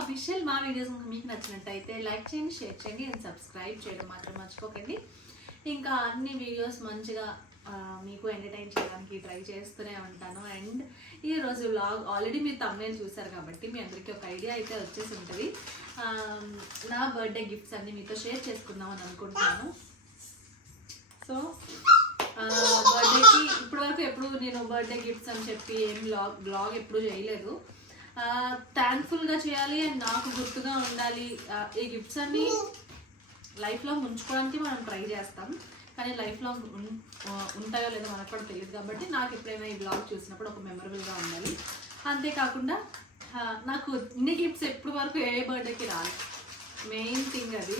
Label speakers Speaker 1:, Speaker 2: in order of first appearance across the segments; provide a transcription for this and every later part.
Speaker 1: Official మా videos మీకు నచ్చినట్టయితే లైక్ చేయండి షేర్ చేయండి అండ్ సబ్స్క్రైబ్ చేయడం మాత్రం మర్చిపోకండి. ఇంకా అన్ని వీడియోస్ మంచిగా మీకు ఎంటర్టైన్ చేయడానికి ట్రై చేస్తూనే ఉంటాను. అండ్ ఈ రోజు వ్లాగ్ ఆల్రెడీ మీరు తమ్నేల్ చూసారు కాబట్టి మీ అందరికీ ఒక ఐడియా అయితే వచ్చేసి ఉంటుంది. నా బర్త్డే గిఫ్ట్స్ అన్ని మీతో షేర్ చేసుకుందాం అని అనుకుంటున్నాను. సో బర్త్డేకి ఇప్పటి వరకు ఎప్పుడు నేను బర్త్డే గిఫ్ట్స్ అని చెప్పి ఏం బ్లాగ్ బ్లాగ్ ఎప్పుడు చేయలేదు. థ్యాంక్ఫుల్గా చేయాలి అండ్ నాకు గుర్తుగా ఉండాలి. ఈ గిఫ్ట్స్ అన్ని లైఫ్లో ఉంచుకోవడానికి మనం ట్రై చేస్తాం. కానీ లైఫ్లో ఉంటాయో లేదో మనకు కూడా తెలియదు కాబట్టి నాకు ఎప్పుడైనా ఈ బ్లాగ్ చూసినప్పుడు ఒక మెమరబుల్గా ఉండాలి. అంతేకాకుండా నాకు ఇన్ని గిఫ్ట్స్ ఎప్పటి వరకు ఏ బర్త్డేకి రాదు మెయిన్ థింగ్ అది.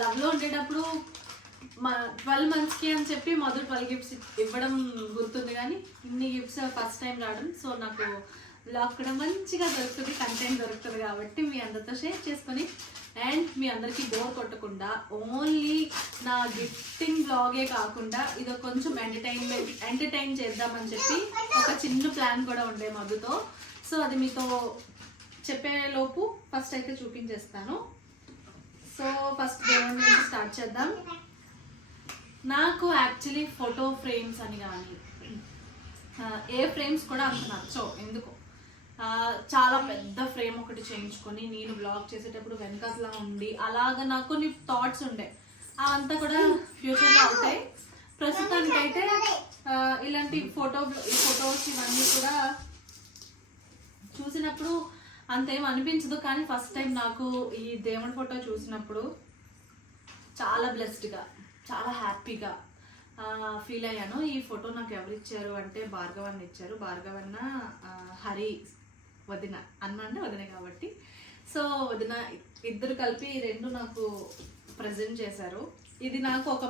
Speaker 1: లవ్లో ఉండేటప్పుడు మా ట్వెల్వ్ మంత్స్కి అని చెప్పి మొదటి ట్వెల్వ్ గిఫ్ట్స్ ఇవ్వడం గుర్తుంది కానీ ఇన్ని గిఫ్ట్స్ ఫస్ట్ టైం రావడం సో నాకు బ్లాగ్ కూడా మంచిగా దొరుకుతుంది కంటెంట్ దొరుకుతుంది కాబట్టి మీ అందరితో షేర్ చేసుకొని అండ్ మీ అందరికీ బోర్ కొట్టకుండా ఓన్లీ నా గిఫ్టింగ్ బ్లాగే కాకుండా ఇది కొంచెం ఎంటర్టైన్మెంట్ ఎంటర్టైన్ చేద్దామని చెప్పి ఒక చిన్న ప్లాన్ కూడా ఉండే మధుతో. సో అది మీతో చెప్పేలోపు ఫస్ట్ అయితే చూపించేస్తాను. సో ఫస్ట్ దేవుడి నుంచి స్టార్ట్ చేద్దాం. నాకు యాక్చువల్లీ ఫోటో ఫ్రేమ్స్ అని కానీ ఏ ఫ్రేమ్స్ కూడా అంత నచ్చవు. ఎందుకు? చాలా పెద్ద ఫ్రేమ్ ఒకటి చేయించుకొని నేను బ్లాగ్ చేసేటప్పుడు వెనకట్లా ఉండి అలాగ నాకు కొన్ని థాట్స్ ఉండే. అవంతా కూడా ఫ్యూచర్లో అవుతాయి. ప్రస్తుతానికైతే అయితే ఇలాంటి ఫోటో ఈ ఫొటోస్ ఇవన్నీ కూడా చూసినప్పుడు అంతేం అనిపించదు. కానీ ఫస్ట్ టైం నాకు ఈ దేవుడి ఫోటో చూసినప్పుడు చాలా బ్లెస్డ్గా చాలా హ్యాపీగా ఫీల్ అయ్యాను. ఈ ఫోటో నాకు ఎవరు ఇచ్చారు అంటే భార్గవన్న ఇచ్చారు భార్గవన్న హరి. వదిన అన్న అంటే వదిన కాబట్టి. సో వదిన ఇద్దరు కలిపి రెండు నాకు ప్రజెంట్ చేశారు. ఇది నాకు ఒక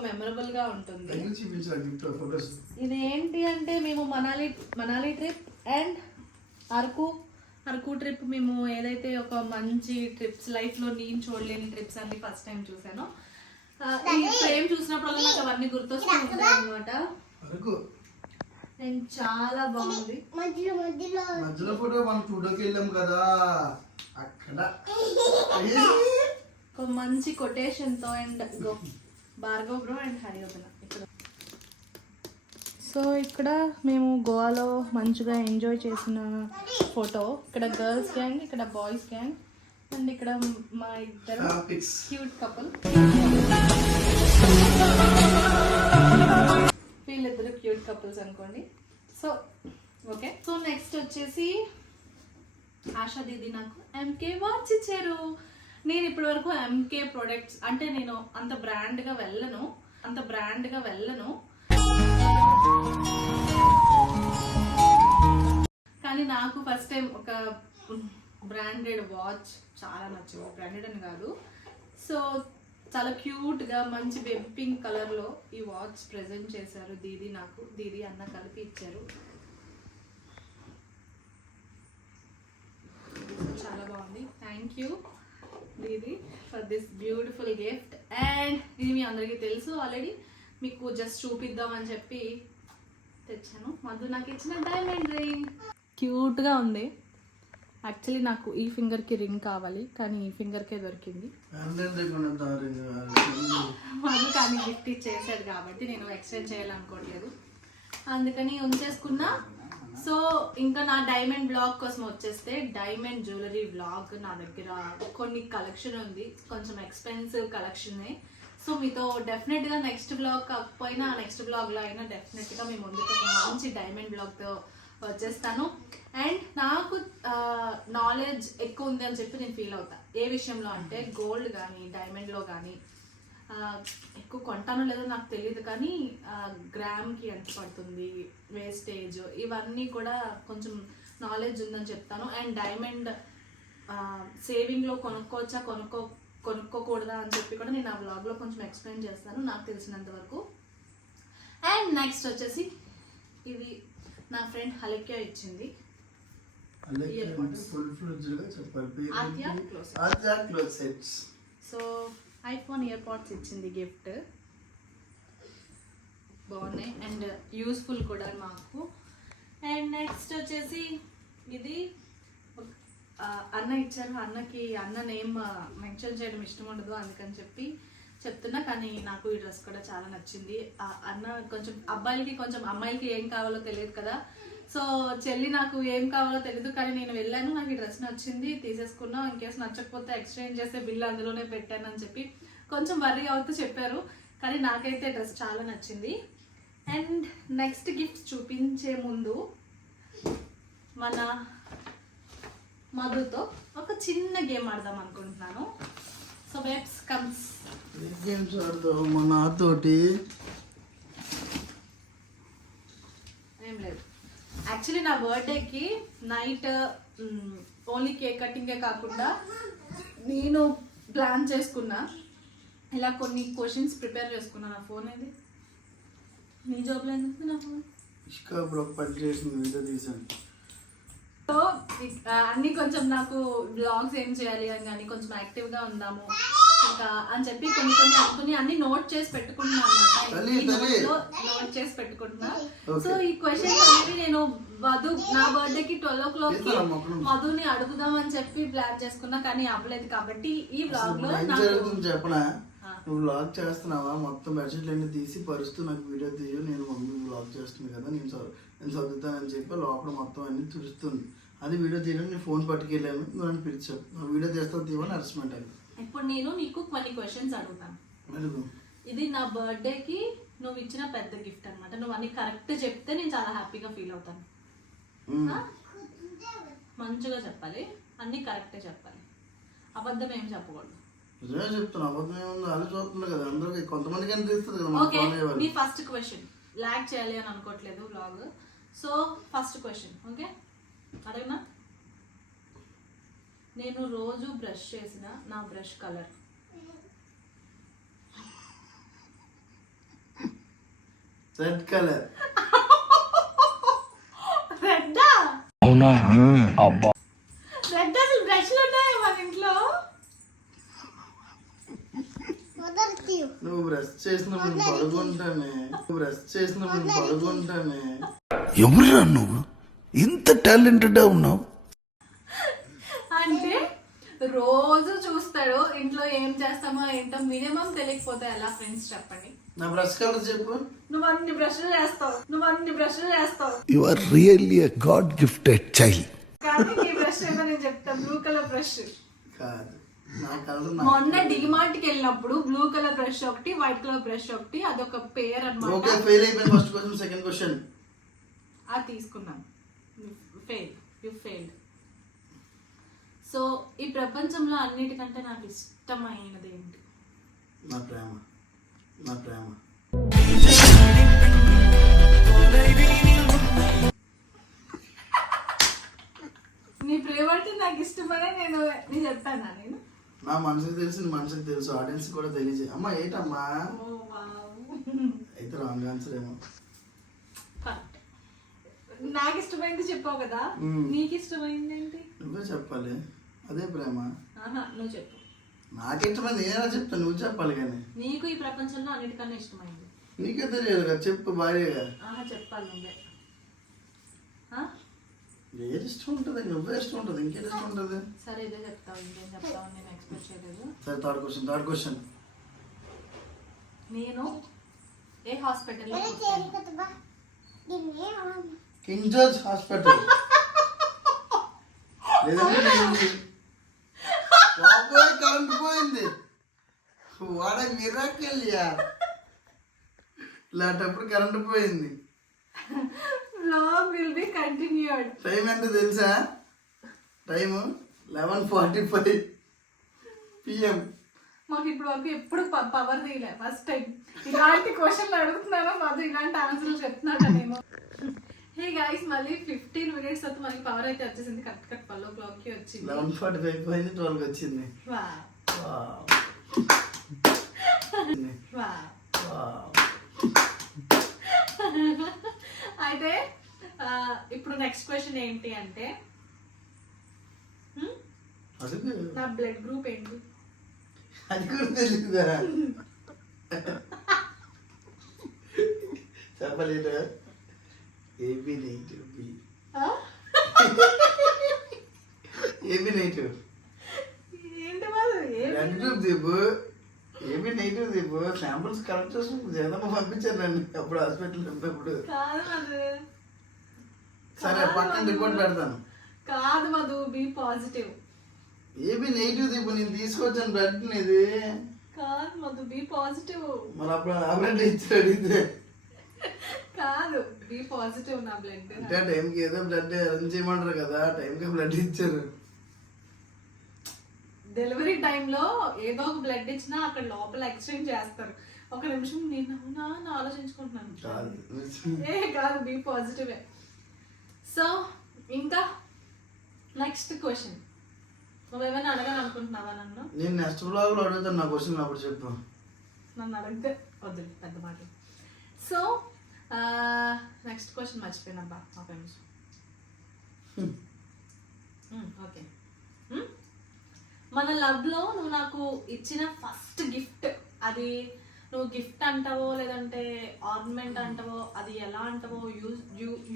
Speaker 1: ఉంటుంది.
Speaker 2: చూపించారు గిఫ్ట్ ఫొటోస్?
Speaker 1: ఇది ఏంటి అంటే మేము Manali Manali trip and Araku Araku trip మేము ఏదైతే ఒక మంచి ట్రిప్స్ లైఫ్లో నేను చూడలేని ట్రిప్స్ అన్ని ఫస్ట్ టైం చూసాను ఈ ఫ్రేమ్ చూసినప్పుడు నాకు అవన్నీ గుర్తొస్తూ ఉంటాయి అనమాట
Speaker 2: అరకు?
Speaker 1: అండ్ చాలా బాగుంది.
Speaker 2: మధ్యలో ఫోటో మనం చూడకి వెళ్ళాం కదా. అక్కడ.
Speaker 1: ఒక మంచి కొటేషన్తో and Bhargav bro and Harivardhana ఇక్కడ. సో ఇక్కడ మేము గోవాలో మంచిగా ఎంజాయ్ చేసిన ఫోటో. ఇక్కడ గర్ల్స్ గ్యాంగ్ ఇక్కడ బాయ్స్ గ్యాంగ్ అండ్ ఇక్కడ మా ఇద్దరు క్యూట్ కపుల్. వీళ్ళిద్దరు క్యూట్ కపుల్స్ అనుకోండి. సో ఓకే సో నెక్స్ట్ వచ్చేసి ఆశా దీది నాకు ఎంకే వాచ్ ఇచ్చారు. నేను ఇప్పటి వరకు ఎంకే ప్రొడక్ట్స్ అంటే నేను అంత బ్రాండ్గా వెళ్ళను. అంత బ్రాండ్గా వెళ్ళను. కానీ నాకు ఫస్ట్ టైం ఒక బ్రాండెడ్ వాచ్ చాలా నచ్చింది. బ్రాండెడ్ అని కాదు. సో చాలా క్యూట్గా మంచి బేబీ పింక్ కలర్లో ఈ వాచ్ ప్రెజెంట్ చేశారు దీది నాకు. దీది అన్న కలిపి ఇచ్చారు. చాలా బాగుంది. Thank you didi for this beautiful gift and ఇది మీ అందరికీ తెలుసు ఆల్రెడీ మీకు జస్ట్ చూపిద్దామని చెప్పి తెచ్చాను. మధు నాకు ఇచ్చిన డైమండ్ రింగ్ క్యూట్గా ఉంది. యాక్చువల్లీ నాకు ఈ ఫింగర్కి రింగ్ కావాలి కానీ ఈ ఫింగర్కే దొరికింది. కానీ గిఫ్ట్ ఇచ్చేసాడు కాబట్టి నేను ఎక్స్చేంజ్ చేయాలనుకోవట్లేదు అందుకని ఉంచేసుకున్నా. సో ఇంకా నా డైమండ్ బ్లాగ్ కోసం వచ్చేస్తే డైమండ్ జ్యువెలరీ బ్లాగ్ నా దగ్గర కొన్ని కలెక్షన్ ఉంది. కొంచెం ఎక్స్పెన్సివ్ కలెక్షనే సో మీతో డెఫినెట్గా నెక్స్ట్ బ్లాగ్ కాకపోయినా నెక్స్ట్ బ్లాగ్లో అయినా డెఫినెట్గా మీ ముందుకు ఒక మంచి డైమండ్ బ్లాగ్తో వచ్చేస్తాను. అండ్ నాకు నాలెడ్జ్ ఎక్కువ ఉంది అని చెప్పి నేను ఫీల్ అవుతా. ఏ విషయంలో అంటే గోల్డ్ కానీ డైమండ్లో కానీ ఎక్కువ కొంటానో లేదో నాకు తెలియదు కానీ గ్రామ్కి ఎంత పడుతుంది వేస్టేజ్ ఇవన్నీ కూడా కొంచెం నాలెడ్జ్ ఉందని చెప్తాను. అండ్ డైమండ్ సేవింగ్లో కొనుక్కోవచ్చా కొనుక్కో కొనుక్కోకూడదా అని చెప్పి కూడా నేను ఆ వ్లాగ్లో కొంచెం ఎక్స్ప్లెయిన్ చేస్తాను. నాకు తెలిసినంత వరకు. అండ్ నెక్స్ట్ వచ్చేసి ఇది నా ఫ్రెండ్ హలిక్య ఇచ్చింది. సో ఐఫోన్ ఇయర్ పాడ్స్ ఇచ్చింది గిఫ్ట్ బాగున్నాయి. అండ్ యూస్ఫుల్ కూడా మాకు. అండ్ నెక్స్ట్ వచ్చేసి ఇది అన్న ఇచ్చారు. అన్నకి అన్న నేమ్ మెన్షన్ చేయడం ఇష్టం ఉండదు అందుకని చెప్పి చెప్తున్నా కానీ నాకు ఈ డ్రెస్ కూడా చాలా నచ్చింది. అన్న కొంచెం అబ్బాయిలకి కొంచెం అమ్మాయిలకి ఏం కావాలో తెలియదు కదా. సో చెల్లి నాకు ఏం కావాలో తెలియదు కానీ నేను వెళ్ళాను. నాకు ఈ డ్రెస్ నచ్చింది తీసేసుకున్నా. ఇంకేస్ నచ్చకపోతే ఎక్స్చేంజ్ చేసే బిల్ అందులోనే పెట్టాను అని చెప్పి కొంచెం వర్రీ అవుతూ చెప్పారు. కానీ నాకైతే డ్రెస్ చాలా నచ్చింది. అండ్ నెక్స్ట్ గిఫ్ట్ చూపించే ముందు మన మధుతో ఒక చిన్న గేమ్ ఆడదాం అనుకుంటున్నాను. సో వెబ్స్ కమ్స్.
Speaker 2: గేమ్స్ ఆడతావు మా నాతోటి?
Speaker 1: ఏం లేదు. యాక్చువల్లీ నా బర్త్డేకి నైట్ ఓన్లీ కేక్ కటింగే కాకుండా నేను ప్లాన్ చేసుకున్నా. ఇలా కొన్ని క్వశ్చన్స్ ప్రిపేర్ చేసుకున్నా. నా ఫోన్ ఇది నీ జాబ్లో ఎందుకు నా ఫోన్?
Speaker 2: ఇష్కా పని చేసిన వీడియో తీసాను
Speaker 1: సో అన్ని కొంచెం నాకు బ్లాగ్స్ ఏం చేయాలి అని కానీ కొంచెం యాక్టివ్గా ఉందాము ఇంకా అని చెప్పి కొన్ని కొన్ని కొన్ని అన్ని నోట్ చేసి పెట్టుకుంటున్నాను
Speaker 2: తల్లి, తల్లి.
Speaker 1: నోట్ చేసి పెట్టుకుంటున్నా. సో ఈ క్వశ్చన్స్ అనేవి నేను మధు నా బర్త్డే కి ట్వెల్వ్ ఓ
Speaker 2: క్లాక్కి.
Speaker 1: మధుని అడుగుదాం అని చెప్పి ప్లాన్ చేసుకున్నా కానీ అవ్వలేదు కాబట్టి ఈ
Speaker 2: బ్లాగ్లో
Speaker 1: నాకు.
Speaker 2: నువ్వు వ్లాగ్ చేస్తున్నావా? మొత్తం బెడ్షీట్లు అన్ని తీసి పరుస్తూ నాకు వీడియో తీయు నేను మమ్మీ వ్లాగ్ చేస్తుంది కదా నేను చదువు నేను చదువుతానని చెప్పి లోపల మొత్తం అన్ని తుడుస్తుంది. అది వీడియో తీయడం నేను ఫోన్ పట్టుకెళ్ళాను నువ్వు నన్ను పిలిచావు నువ్వు వీడియో తీస్తావు తీవని అరెస్ట్మెంట్ అయింది.
Speaker 1: ఇప్పుడు నేను నీకు కొన్ని క్వశ్చన్స్ అడుగుతాను
Speaker 2: అడుగు.
Speaker 1: ఇది నా బర్త్డే కి నువ్వు ఇచ్చిన పెద్ద గిఫ్ట్ అన్నమాట. నువ్వు అన్ని కరెక్ట్ చెప్తే నేను చాలా హ్యాపీగా ఫీల్ అవుతాను? మంచిగా చెప్పాలి. అన్ని కరెక్టే చెప్పాలి. అబద్ధం ఏం చెప్పకూడదు.
Speaker 2: నిజమే చెప్తున్నా అబద్ధం ఏముంది వాళ్ళు చూస్తుంది కదా అందరికి. కొంతమందికి అని తెలుస్తుంది కదా
Speaker 1: ఓకే మీ. ఫస్ట్ క్వశ్చన్ లాగ్ చేయాలి అని అనుకోవట్లేదు vlog so first question okay అడగనా నేను రోజు బ్రష్ చేసిన నా బ్రష్ కలర్
Speaker 2: రెడ్ కలర్
Speaker 1: రెడ్డా
Speaker 3: అవునా? అబ్బా
Speaker 1: రెడ్ అసలు బ్రష్లు ఉన్నాయా మన ఇంట్లో
Speaker 2: నువ్వు బ్రష్ చేసినప్పుడు నేను పడుకుంటానే. నువ్వు బ్రష్ చేసినప్పుడు నేను పడుకుంటానే.
Speaker 3: ఎవరురా నువ్వు? ఇంత టాలెంటెడ్ ఉన్నావు.
Speaker 1: అంటే రోజు చూస్తాడు ఇంట్లో ఏం చేస్తామో ఏంటో మినిమం తెలియకపోతే ఎలా ఫ్రెండ్స్ చెప్పండి?
Speaker 2: నా బ్రష్ కలర్ చెప్పు.
Speaker 1: నువ్వు అన్ని బ్రష్లు చేస్తావు. నువ్వు అన్ని బ్రష్లు చేస్తావు.
Speaker 3: You are really a god gifted child
Speaker 1: కానీ నీ బ్రష్ ఏమో నేను చెప్తాను. బ్లూ కలర్ బ్రష్
Speaker 2: కాదు.
Speaker 1: మొన్న డిమార్ట్కి వెళ్ళినప్పుడు బ్లూ కలర్ బ్రష్ ఒకటి వైట్ కలర్ బ్రష్ ఒకటి అదొక పేర్
Speaker 2: ఓకే
Speaker 1: అన్నమాట
Speaker 2: ఫెయిల్ అయిపోయింది ఫస్ట్ క్వశ్చన్ సెకండ్ క్వశ్చన్
Speaker 1: అది తీసుకున్నాం. ఫెయిల్ యు ఫెయిల్డ్ సో ఈ ప్రపంచంలో అన్నిటికంటే నాకు ఇష్టమైనది ఏంటి?
Speaker 2: నా ప్రేమ నా ప్రేమ.
Speaker 1: నీ ప్రేమ అంటే నాకు ఇష్టమనే నేను నేను చెప్పానా నేను?
Speaker 2: నా మనసుకి తెలుసు నీ మనసుకి తెలుసు ఆడియన్స్ కూడా తెలియజే అమ్మా ఏంటమ్మా. అయితే రాంగ్ ఆన్సర్ ఏమో.
Speaker 1: నాకు ఇష్టమైంది చెప్పావు కదా. నీకు ఇష్టమైంది ఏంటి
Speaker 2: నువ్వే చెప్పాలి. అదే ప్రేమ.
Speaker 1: నువ్వు చెప్పు.
Speaker 2: నాకిష్టమైంది నేనే చెప్తాను నువ్వు చెప్పాలి కానీ.
Speaker 1: నీకు ఈ ప్రపంచంలో అన్నిటికన్నా ఇష్టమైంది.
Speaker 2: నీకే తెలియదు కదా చెప్పు భార్యగా.
Speaker 1: చెప్పాలి నువ్వే?
Speaker 2: ఏది ఇష్టం ఉంటుంది? నువ్వే ఇష్టం ఉంటుంది ఇంకేది ఇష్టం ఉంటుంది?
Speaker 1: సరే ఇదే చెప్తావు ఇంకేం చెప్తావు నేను
Speaker 2: సరే థర్డ్ క్వశ్చన్ థర్డ్ క్వశ్చన్
Speaker 1: నేను ఏ హాస్పిటల్లో?
Speaker 2: King George hospital. కరెంట్ పోయింది. వాడ మిరాకిల్ యా. ఇలాంటప్పుడు కరెంట్ పోయింది.
Speaker 1: Will be continued.
Speaker 2: టైం ఎంత తెలుసా? Time eleven forty five PM
Speaker 1: మాకు ఇప్పుడు వరకు ఎప్పుడు పవర్ తీయలే. ఫస్ట్ టైం ఇలాంటి క్వశ్చన్లు అడుగుతున్నాను మాది ఇలాంటి ఆన్సర్లు చెప్తున్నాడు నేను హే గైస్ మళ్ళీ ఫిఫ్టీన్ మినిట్స్ తర్వాత మనకి పవర్ అయితే వచ్చేసింది. కరెక్ట్ కరెక్ట్ ట్వెల్వ్ ఓ క్లాక్కి వచ్చింది.
Speaker 2: లెవెన్ ఫార్టీ ఫైవ్ పోయింది ట్వెల్వ్కి వచ్చింది.
Speaker 1: అయితే ఇప్పుడు నెక్స్ట్ క్వశ్చన్ ఏంటి అంటే?
Speaker 2: అడుగు
Speaker 1: నా బ్లడ్ గ్రూప్ ఏంటి?
Speaker 2: అది కూడా తెలీదా చెప్పలేదా? AB negative B? AB negative group Deepu AB negative Deepu samples collect చేసుకుని ఏదమ్మా పంపించారు నన్ను. అప్పుడు హాస్పిటల్ ఉన్నప్పుడు సరే పక్కన రిపోర్ట్ పెడతాను.
Speaker 1: కాదు Madhu B positive.
Speaker 2: AB negative Deepu నేను తీసుకొచ్చాను బ్లడ్ ఇది.
Speaker 1: కాదు మధు బి పాజిటివ్.
Speaker 2: మరి అప్పుడు ఆ బ్లడ్ ఇచ్చి అడిగితే
Speaker 1: కాదు బి పాజిటివ్ నా బ్లడ్.
Speaker 2: అంటే టైంకి ఏదో బ్లడ్ అరేంజ్ చేయమంటారు కదా టైంకి బ్లడ్ ఇచ్చారు.
Speaker 1: డెలివరీ టైంలో ఏదో ఒక బ్లడ్ ఇచ్చినా అక్కడ లోపల ఎక్స్చేంజ్ చేస్తారు. ఒక నిమిషం నేను అవునా అని ఆలోచించుకుంటున్నాను. ఏ కాదు బి పాజిటివే. సో ఇంకా నెక్స్ట్ క్వశ్చన్ నువ్వేమైనా అడగాలనుకుంటున్నావా నన్ను?
Speaker 2: నేను నెక్స్ట్ బ్లాగ్లో అడుగుతాను నా క్వశ్చన్ అప్పుడు చెప్పు.
Speaker 1: నన్ను అడిగితే వద్దు పెద్ద మాట. సో నెక్స్ట్ క్వశ్చన్ మర్చిపోయినబ్బా ఒక నిమిషం ఓకే. మన లవ్లో నువ్వు నాకు ఇచ్చిన ఫస్ట్ గిఫ్ట్ అది నువ్వు గిఫ్ట్ అంటావో లేదంటే ఆర్నమెంట్ అంటావో అది ఎలా అంటావో యూజ్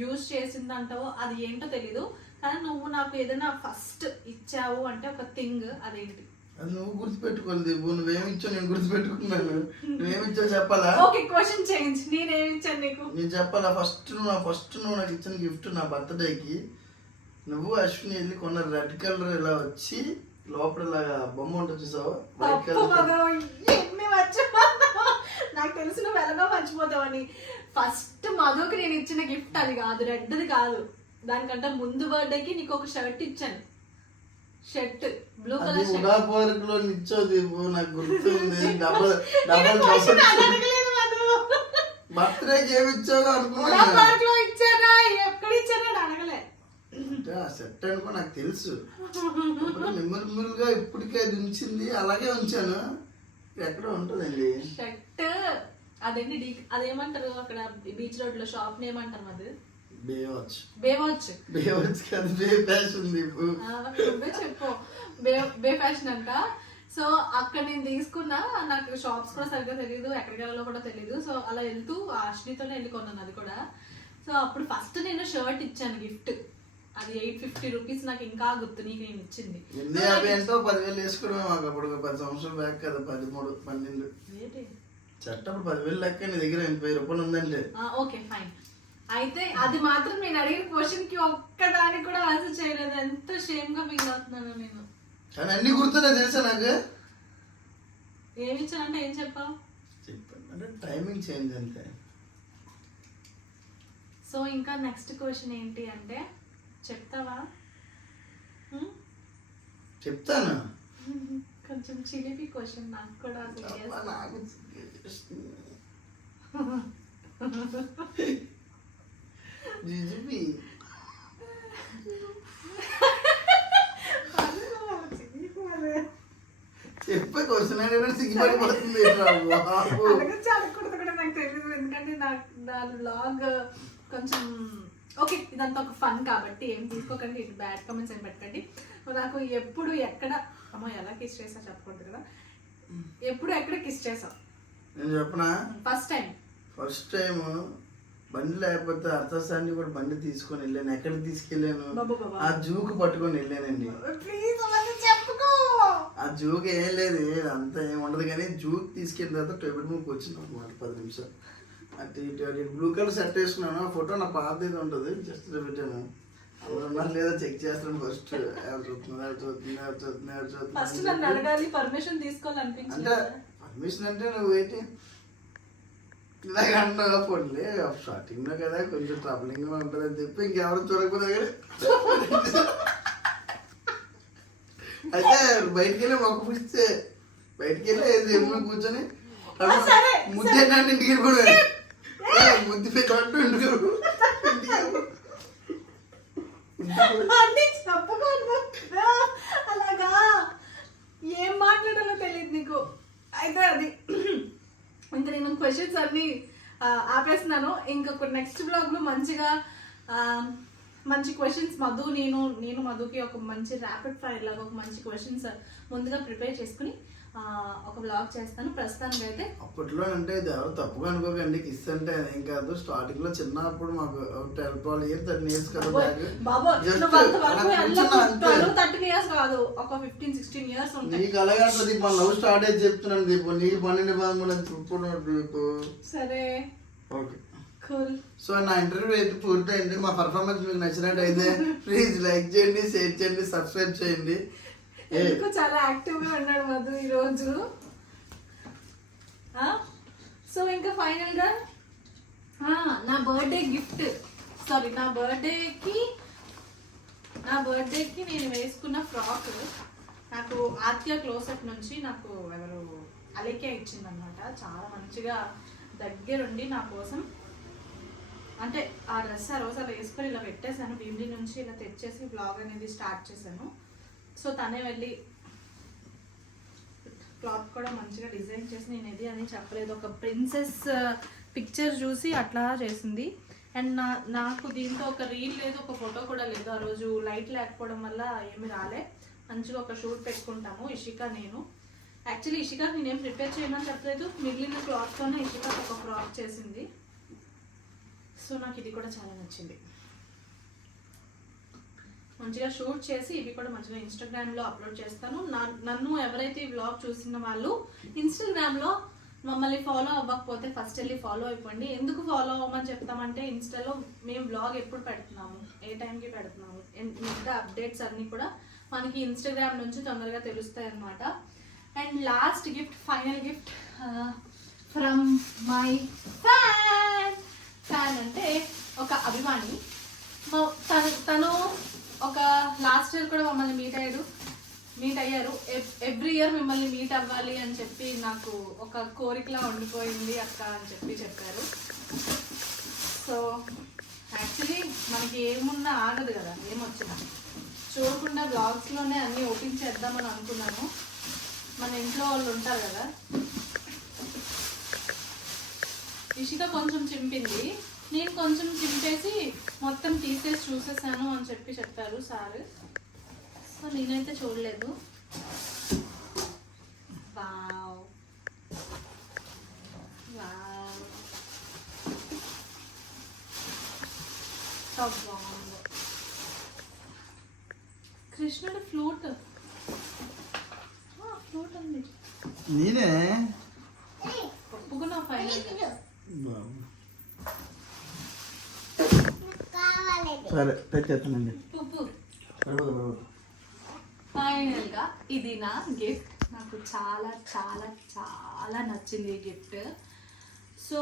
Speaker 1: యూజ్ చేసింది అంటావో అది ఏంటో తెలీదు. కానీ నువ్వు నాకు ఏదైనా ఫస్ట్ ఇచ్చావు అంటే ఒక థింగ్ అదేంటి
Speaker 2: అది నువ్వు గుర్తుపెట్టుకోవాలి ఇచ్చావు నేను గుర్తుపెట్టుకున్నాను. నువ్వేమి ఇచ్చావు చెప్పాలా?
Speaker 1: ఓకే క్వశ్చన్ చేంజ్ నేనేమి ఇచ్చాను నీకు?
Speaker 2: నేను చెప్పాలా? ఫస్ట్ నువ్వు నా ఫస్ట్ నువ్వు నాకు ఇచ్చిన గిఫ్ట్ నా బర్త్డేకి నువ్వు అశ్విని వెళ్ళి కొన్న రెడ్ కలర్ ఇలా వచ్చి లోపల ఇలాగా బొమ్మ ఉంటుంది చూసావా? వైట్ కలర్
Speaker 1: నాకు తెలుసు నువ్వు ఎలాగో మర్చిపోతావని. ఫస్ట్ మధుకి నేను ఇచ్చిన గిఫ్ట్ అది కాదు రెడ్ది కాదు. దానికంటే ముందు బర్త్డేకి నీకు ఒక షర్ట్ ఇచ్చాను. షర్ట్ బ్లూ
Speaker 2: అది
Speaker 1: కలర్ షర్ట్.
Speaker 2: ఉడా పార్క్లో నిచ్చో దీపు నాకు గుర్తుంది. డబల్ డబల్ బర్త్డేకి ఏమి ఇచ్చావు
Speaker 1: ఉడా
Speaker 2: అనుకున్నాను
Speaker 1: పార్క్లో ఇచ్చానా? ఎక్కడ ఇచ్చానా అడగలే.
Speaker 2: సెట్ అనుకో నాకు తెలుసు. మెమరబుల్గా ఇప్పటికే అది ఉంచింది అలాగే ఉంచాను. ఎక్కడ ఉంటుందండి.
Speaker 1: షర్ట్ అదేంటి అదేమంటారు అక్కడ బీచ్ రోడ్లో షాప్ నేమ్ అంటారు మధు.
Speaker 2: బేవాచ్.
Speaker 1: బేవచ్చు
Speaker 2: బేవాచ్ కాదు బే ఫ్యాషన్ దీపు.
Speaker 1: నువ్వే చెప్పు. బే బే ఫ్యాషన్ అంట. సో అక్కడ నేను తీసుకున్నా నాకు షాప్స్ కూడా సరిగ్గా తెలియదు ఎక్కడికి వెళ్ళాలో కూడా తెలియదు సో అలా వెళ్తూ ఆ అశ్వితోనే వెళ్ళి కొన్నాను అది కూడా. సో అప్పుడు ఫస్ట్ నేను షర్ట్ ఇచ్చాను గిఫ్ట్ అది ఎయిట్ ఫిఫ్టీ రూపీస్ నాకు ఇంకా గుర్తు నీకు నేను ఇచ్చింది
Speaker 2: ఎనిమిది యాభై ఎంతో పదివేలు వేసుకున్నాం మాకు అప్పుడు పది సంవత్సరాల బ్యాక్ కదా పదమూడు పన్నెండు.
Speaker 1: ఏంటి?
Speaker 2: చట్ట అప్పుడు పదివేలు లెక్క నీ దగ్గర ఎనభై రూపాయలు ఉందంటే.
Speaker 1: ఆ, ఓకే ఫైన్ అయితే అది మాత్రం నేను అడిగిన క్వశ్చన్కి ఒక్కదానికి కూడా ఆన్సర్ చేయలేదు. ఎంత షేమ్గా ఫీల్ అవుతున్నాను నేను.
Speaker 2: కానీ అన్ని గుర్తున్నాయి తెలుసా నాకు?
Speaker 1: ఏమి ఇచ్చానంటే ఏం చెప్పావు?
Speaker 2: చెప్పాను అంటే టైమింగ్ చేంజ్ అంతే.
Speaker 1: సో ఇంకా నెక్స్ట్ క్వశ్చన్ ఏంటి అంటే చెప్తావా?
Speaker 2: చెప్తాను.
Speaker 1: కొంచెం చిలిపి క్వశ్చన్ నాకు కూడా అసలు.
Speaker 2: నాకు. జిజిబి చెప్పే క్వశ్చన్ అడిగిన సిగ్గుపడిపోతుంది
Speaker 1: కూడా నాకు తెలియదు ఎందుకంటే నాకు దాని బ్లాగ్ కొంచెం ఓకే ఇదంతా ఒక ఫన్ కాబట్టి ఏం తీసుకోకండి ఇటు బ్యాడ్ కామెంట్స్ ఏం పెట్టకండి. నాకు ఎప్పుడు ఎక్కడ అమ్మో ఎలా కిస్ చేసా చెప్పకూడదు కదా. ఎప్పుడు ఎక్కడ కిస్ చేసావు
Speaker 2: నేను చెప్పనా?
Speaker 1: ఫస్ట్ టైం
Speaker 2: ఫస్ట్ టైం బండి లేకపోతే అర్థశాన్ని కూడా బండి తీసుకొని వెళ్ళాను. ఎక్కడికి తీసుకెళ్ళాను. ఆ జూకు పట్టుకొని వెళ్ళానండి. ఆ జూకి ఏం లేదు అంతా ఏం ఉండదు కానీ జూకి తీసుకెళ్ళిన తర్వాత టేబుల్ మీదకి వచ్చింది అనమాట పది నిమిషాలు. అటు ఇటు అటు బ్లూ కలర్ షర్ట్ వేసుకున్నాను. ఆ ఫోటో నా పాత ఇది ఉంటుంది జస్ట్ పెట్టాను ఉన్నారు లేదా చెక్ చేస్తాను ఫస్ట్ ఎవరు చూస్తున్నారు ఎవరు చూస్తున్నారు ఎవరు ఎవరు అంటే పర్మిషన్ అంటే నువ్వు ఏంటి? ఇలాగ అంటున్నావు పోన్లే. స్టార్టింగ్లో కదా కొంచెం ట్రబులింగ్గా ఉంటుంది అని చెప్పి ఇంకెవరు చూడకపోతే అయితే బయటికి వెళ్ళి మొక్క పుస్తే బయటికి వెళ్ళి ఎమ్మ కూర్చొని? ముద్దే నన్ను ఇంటికి వెళ్ళిపోయి ముద్దు పెట్టు ఇంటికి
Speaker 1: అలాగా? ఏం మాట్లాడాలో తెలియదు నీకు. అయితే అది ఇంకా నేను క్వశ్చన్స్ అన్ని ఆపేస్తున్నాను. ఇంకొక నెక్స్ట్ బ్లాగ్లో మంచిగా మంచి క్వశ్చన్స్ మధు నేను నేను మధుకి ఒక మంచి ర్యాపిడ్ ఫైర్ లాగా ఒక మంచి క్వశ్చన్స్ ముందుగా ప్రిపేర్ చేసుకుని ఒక బ్లాగ్ చేస్తాను. ప్రస్తుతానికి అయితే
Speaker 2: అప్పట్లో అంటే ఇది ఎవరు తప్పుగా అనుకోకండి. కిస్ అంటే ఏం కాదు. స్టార్టింగ్లో చిన్నప్పుడు మాకు twelve twelve years thirteen years కదా.
Speaker 1: థర్టీన్ ఇయర్స్ కాదు. ఒక ఫిఫ్టీన్ సిక్స్టీన్ ఇయర్స్ ఉంటాయి.
Speaker 2: నీకు అలాగే ఉంటుంది మన లవ్ స్టార్ట్ అయితే చెప్తున్నాను. దీపు నీకు పన్నెండు పదమూడు అని చూపుకున్నాడు దీపు
Speaker 1: సరే.
Speaker 2: ఓకే. సో నా ఇంటర్వ్యూ అయితే పూర్తయింది. మా పర్ఫార్మెన్స్ మీకు నచ్చినట్టయితే ప్లీజ్ లైక్ చేయండి షేర్ చేయండి సబ్స్క్రైబ్ చేయండి.
Speaker 1: ఎందుకు చాలా యాక్టివ్గా ఉన్నాడు మధు ఈ రోజు సో ఇంకా ఫైనల్గా నా బర్త్డే గిఫ్ట్. సారీ నా బర్త్డేకి నా బర్త్డేకి నేను వేసుకున్న ఫ్రాక్ నాకు ఆత్య క్లోసెట్ నుంచి నాకు ఎవరు అలేకే ఇచ్చిందనమాట చాలా మంచిగా దగ్గరుండి నా కోసం అంటే ఆ డ్రెస్ ఆ రోజు అలా వేసుకొని ఇలా పెట్టేశాను. భీమిలి నుంచి ఇలా తెచ్చేసి బ్లాగ్ అనేది స్టార్ట్ చేశాను. సో తనే వెళ్ళి క్లాత్ కూడా మంచిగా డిజైన్ చేసి నేను ఇది అని చెప్పలేదు. ఒక ప్రిన్సెస్ పిక్చర్ చూసి అట్లా చేసింది. అండ్ నా నాకు దీంతో ఒక రీల్ లేదు ఒక ఫోటో కూడా లేదు. ఆ రోజు లైట్ లేకపోవడం వల్ల ఏమి రాలే. మంచిగా ఒక షూట్ పెట్టుకుంటాము ఇషిక నేను. యాక్చువల్లీ ఇషిక నేనేం ప్రిపేర్ చేయమని చెప్పలేదు. మిగిలిన క్లాత్తోనే ఇషిక ఒక ఫ్రాక్ చేసింది. సో నాకు ఇది కూడా చాలా నచ్చింది. మంచిగా షూట్ చేసి ఇవి కూడా మంచిగా ఇన్స్టాగ్రామ్లో అప్లోడ్ చేస్తాను. నన్ను ఎవరైతే ఈ వ్లాగ్ చూసిన వాళ్ళు ఇన్స్టాగ్రామ్లో మమ్మల్ని ఫాలో అవ్వకపోతే ఫస్ట్ వెళ్ళి ఫాలో అయిపోండి. ఎందుకు ఫాలో అవ్వమని చెప్తామంటే ఇన్స్టాలో మేము బ్లాగ్ ఎప్పుడు పెడుతున్నాము? ఏ టైంకి పెడుతున్నాము? మిగతా అప్డేట్స్ అన్నీ కూడా మనకి ఇన్స్టాగ్రామ్ నుంచి తొందరగా తెలుస్తాయి అనమాట and last gift final gift from my fan fan అంటే ఒక అభిమాని. తను తను ఒక లాస్ట్ ఇయర్ కూడా మమ్మల్ని మీట్ అయ్యాడు మీట్ అయ్యారు. ఎవ్రీ ఇయర్ మిమ్మల్ని మీట్ అవ్వాలి అని చెప్పి నాకు ఒక కోరికలా ఉండిపోయింది అక్క అని చెప్పి చెప్పారు. సో యాక్చువల్లీ మనకి ఏమున్నా ఆగదు కదా ఏమొచ్చినా. చూడకుండా బ్లాగ్స్లోనే అన్నీ ఓపెన్ చేద్దామని అనుకున్నాను మన ఇంట్లో వాళ్ళు ఉంటారు కదా. ఇషిక కొంచెం చింపింది. నేను కొంచెం చింపేసి మొత్తం తీసేసి చూసేసాను అని చెప్పి చెప్పారు సార్. సో నేనైతే చూడలేదు. వావ్. వావ్. బాగుంది కృష్ణుడు ఫ్లూట్. ఫ్లూట్ ఉంది.
Speaker 2: నేనే?
Speaker 1: ఒప్పుకున్నా ఫైనల్
Speaker 2: సరే తెచ్చేస్తానండి.
Speaker 1: ఫైనల్గా ఇది నా గిఫ్ట్ నాకు చాలా చాలా చాలా నచ్చింది ఈ గిఫ్ట్ సో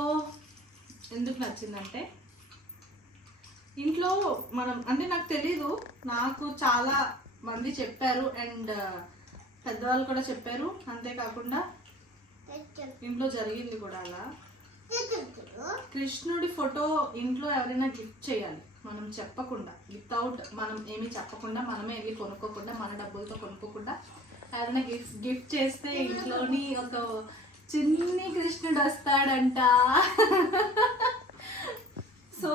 Speaker 1: ఎందుకు నచ్చిందంటే ఇంట్లో మనం అంటే నాకు తెలీదు. నాకు చాలా మంది చెప్పారు అండ్ పెద్దవాళ్ళు కూడా చెప్పారు. అంతేకాకుండా ఇంట్లో జరిగింది కూడా అలా. కృష్ణుడి ఫోటో ఇంట్లో ఎవరైనా గిఫ్ట్ చేయాలి. మనం చెప్పకుండా వితౌట్ మనం ఏమీ చెప్పకుండా మనమే వెళ్ళి కొనుక్కోకుండా మన డబ్బులతో కొనుక్కోకుండా ఏదైనా గిఫ్ట్ గిఫ్ట్ చేస్తే ఇంట్లోని ఒక చిన్ని కృష్ణుడు వస్తాడంట. సో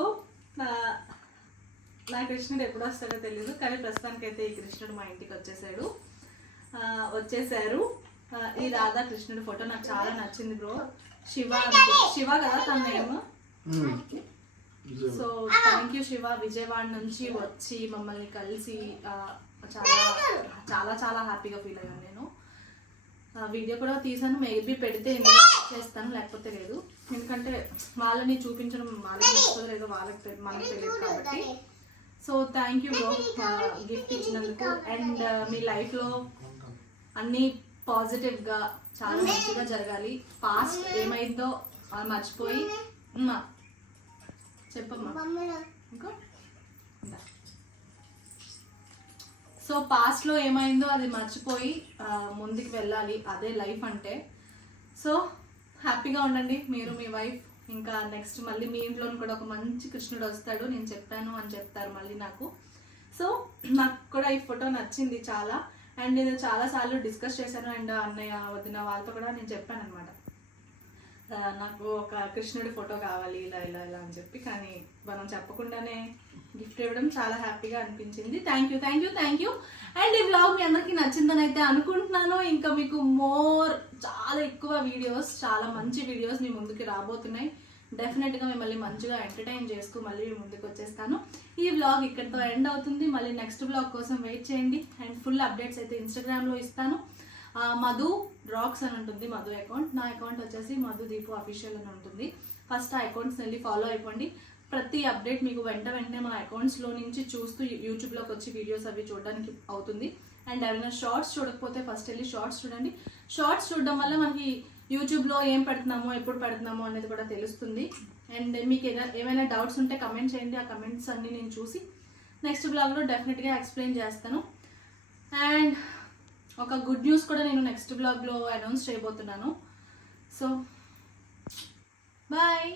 Speaker 1: నా కృష్ణుడు ఎప్పుడు వస్తాడో తెలియదు కానీ ప్రస్తుతానికైతే ఈ కృష్ణుడు మా ఇంటికి వచ్చేసాడు. వచ్చేసారు. ఈ రాధా కృష్ణుడి ఫోటో నాకు చాలా నచ్చింది బ్రో శివ శివ కదా తన name so thank you Shiva Vijayawada నుంచి వచ్చి మమ్మల్ని కలిసి చాలా చాలా చాలా హ్యాపీగా ఫీల్ అయ్యాను నేను. వీడియో కూడా తీసాను. మేబీ పెడితే చేస్తాను లేకపోతే లేదు. ఎందుకంటే వాళ్ళని చూపించడం వాళ్ళకి వస్తుందో లేదో వాళ్ళకి మనకు తెలియదు కాబట్టి. So thank you bro gift ఇచ్చినందుకు. అండ్ మీ లైఫ్లో అన్నీ పాజిటివ్గా చాలా మంచిగా జరగాలి. పాస్ట్ ఏమైందో అది మర్చిపోయి చెప్పమ్మా. ఇంకో. సో పాస్ట్లో ఏమైందో అది మర్చిపోయి ముందుకు వెళ్ళాలి. అదే లైఫ్ అంటే. సో హ్యాపీగా ఉండండి మీరు మీ వైఫ్ ఇంకా నెక్స్ట్ మళ్ళీ మీ ఇంట్లోని కూడా ఒక మంచి కృష్ణుడు వస్తాడు. నేను చెప్పాను అని చెప్తారు మళ్ళీ నాకు. సో నాకు కూడా ఈ ఫోటో నచ్చింది చాలా. అండ్ నేను చాలా సార్లు డిస్కస్ చేశాను. అండ్ అన్నయ్య వదిన వాళ్ళతో కూడా నేను చెప్పాను అనమాట నాకు ఒక కృష్ణుడి ఫోటో కావాలి ఇలా ఇలా ఇలా అని చెప్పి కానీ మనం చెప్పకుండానే గిఫ్ట్ ఇవ్వడం చాలా హ్యాపీగా అనిపించింది. Thank you thank you thank you and ఈ వ్లాగ్ మీ అందరికీ నచ్చిందని అయితే అనుకుంటున్నాను. ఇంకా మీకు మోర్ చాలా ఎక్కువ వీడియోస్ చాలా మంచి వీడియోస్ మీ ముందుకి రాబోతున్నాయి. డెఫినెట్గా మిమ్మల్ని మంచిగా ఎంటర్టైన్ చేసుకు మళ్ళీ మీ ముందుకు వచ్చేస్తాను. ఈ వ్లాగ్ ఇక్కడితో ఎండ్ అవుతుంది. మళ్ళీ నెక్స్ట్ వ్లాగ్ కోసం వెయిట్ చేయండి. అండ్ ఫుల్ అప్డేట్స్ అయితే ఇన్స్టాగ్రామ్లో ఇస్తాను. మధు రాక్స్ అని ఉంటుంది మధు అకౌంట్ నా అకౌంట్ వచ్చేసి మధు దీపు అఫీషియల్ అని ఉంటుంది. ఫస్ట్ ఆ అకౌంట్స్ వెళ్ళి ఫాలో అయిపోండి. ప్రతి అప్డేట్ మీకు వెంట వెంటనే మన అకౌంట్స్లో నుంచి చూస్తూ యూట్యూబ్లోకి వచ్చి వీడియోస్ అవి చూడడానికి అవుతుంది. అండ్ ఎవరైనా షార్ట్స్ చూడకపోతే ఫస్ట్ వెళ్ళి షార్ట్స్ చూడండి. షార్ట్స్ చూడడం వల్ల మనకి యూట్యూబ్లో ఏం పెడుతున్నామో ఎప్పుడు పెడుతున్నామో అనేది కూడా తెలుస్తుంది. అండ్ మీకు ఏదైనా ఏమైనా డౌట్స్ ఉంటే కమెంట్ చేయండి. ఆ కమెంట్స్ అన్నీ నేను చూసి నెక్స్ట్ బ్లాగ్లో డెఫినెట్గా ఎక్స్ప్లెయిన్ చేస్తాను. అండ్ ఒక గుడ్ న్యూస్ కూడా నేను నెక్స్ట్ బ్లాగ్లో అనౌన్స్ చేయబోతున్నాను. So bye